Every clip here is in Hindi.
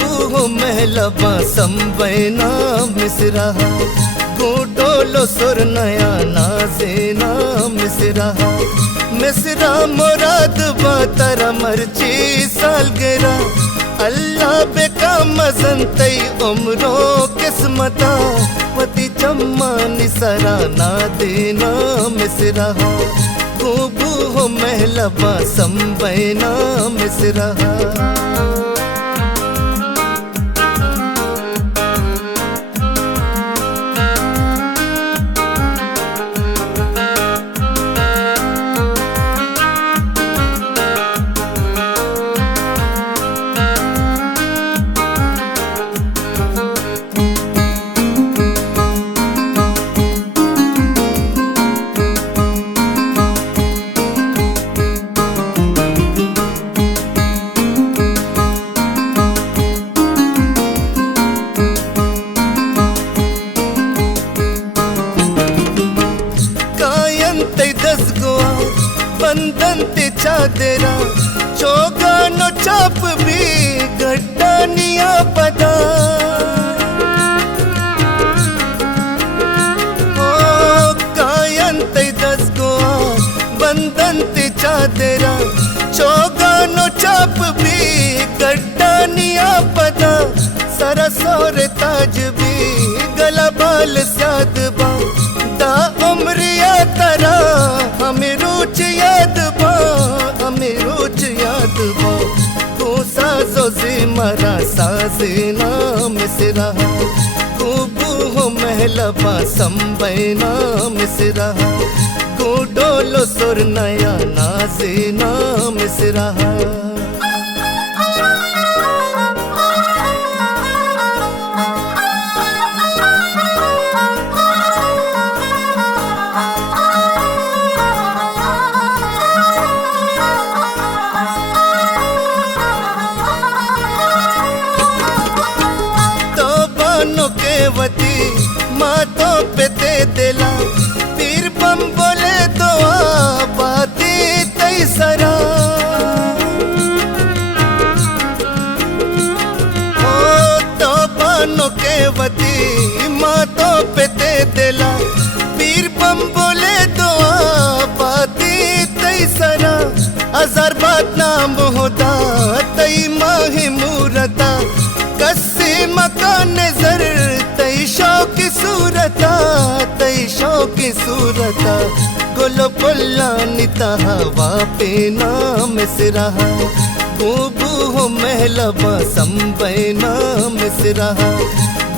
महलबा संबैना मिसरा गोटोलो सुर नया नाजेना मिसरा मुराद बातर मर्ची सालगिरा अल्लाह बेका मजन तई उम्रो किस्मता वती चम्मा निसरा ना देना मिसरा खूबू हो महलबा संबैना मिसरा बंधन ते चादरा चौगानो चाप भी गड्डानिया पदा ओ कायन ते दस गोआ बंधन ते चादरा चौगानो चाप भी गड्डानिया पदा सरसोर ताज भी गला बाल स्यादबा दा उम्रिया तरा हमें रोज याद बा को साजो से मरा साजना मिसरा खूबू हो महलबा संबैना मिसरा को डोलो सुर नया नाजेना मिसरा वती मातों पे दे दिला पीर बम बोले तो बाती तई सरा ओ तो बानो के वती मातों पे दे दिला पीर बम बोले तो बाती तई सरा हजार बात नाम होता तई माही मूरता कस्सी मकान नजर तई शौकी सूरता गोलो पुल्ला निता हवा पे नाम मिसरा खूबू हो महलबा संबैना मिसरा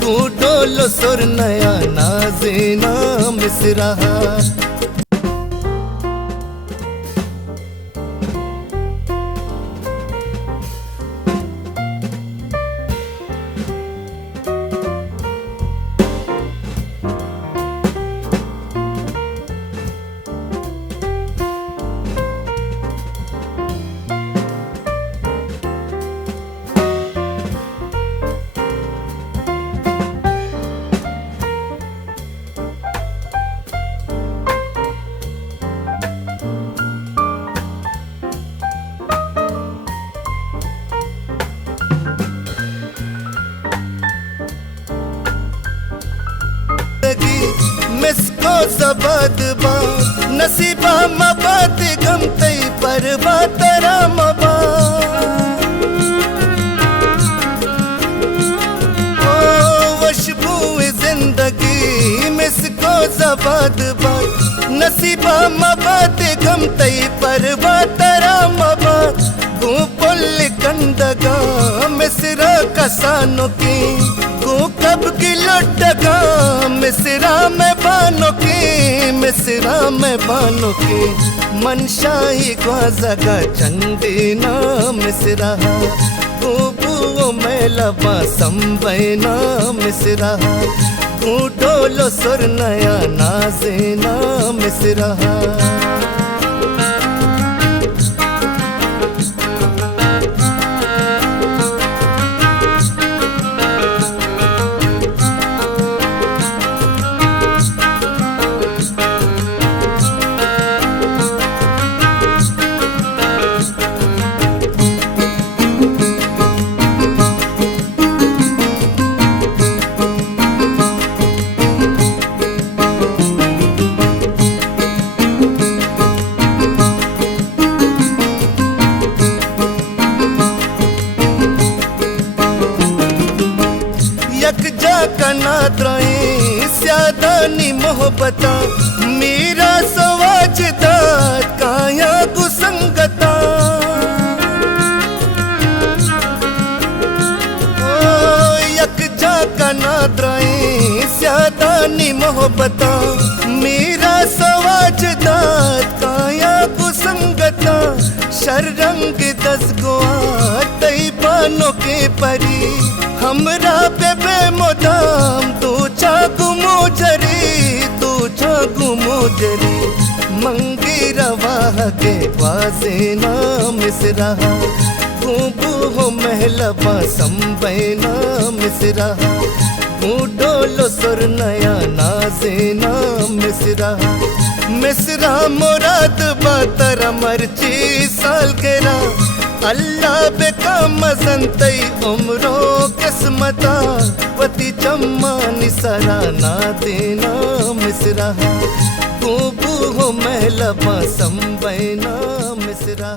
डोलो सुर नया नाजेना मिसरा मिसको जबाद बा नसीबा मबाद गम तई परवा तरा मबा ओ वशबू जिंदगी मिसको जबाद बा नसीबा मबाद गम तई परवा तरा मबा गो पुल कंदगा मिसरा कसानों की गो कब की लटगा मिसरा में बानो की मनशाही ग्वाजगा चंदीना मिसरा खूबू महलबा संबैना मिसरा डोलो सुर नया नाजे ना मिसरा। यकजा कना त्राई स्यादानी मोहब्बता मेरा सवाजदा काया कुसंगता। यकजा कना त्राई स्यादानी मोहब्बता मेरा सवाजदा काया कुसंगता। शररंग दसगुआ तई बानों के परी हमरा पे मोदाम तू चागु मोजरी मंगी रवाह के वाजे ना मिसरा। खूबू हो महलबा संबे ना मिसरा। डोलो सुर नया नाजे ना मिसरा। मिसरा मुराद बातर मर्ची सालगिरा अल्लाह बेका मजंतई उम्रो किस्मता। पति चम्मा निसरा ना देना मिसरा। खूबू हो महलबा संबे ना मिसरा।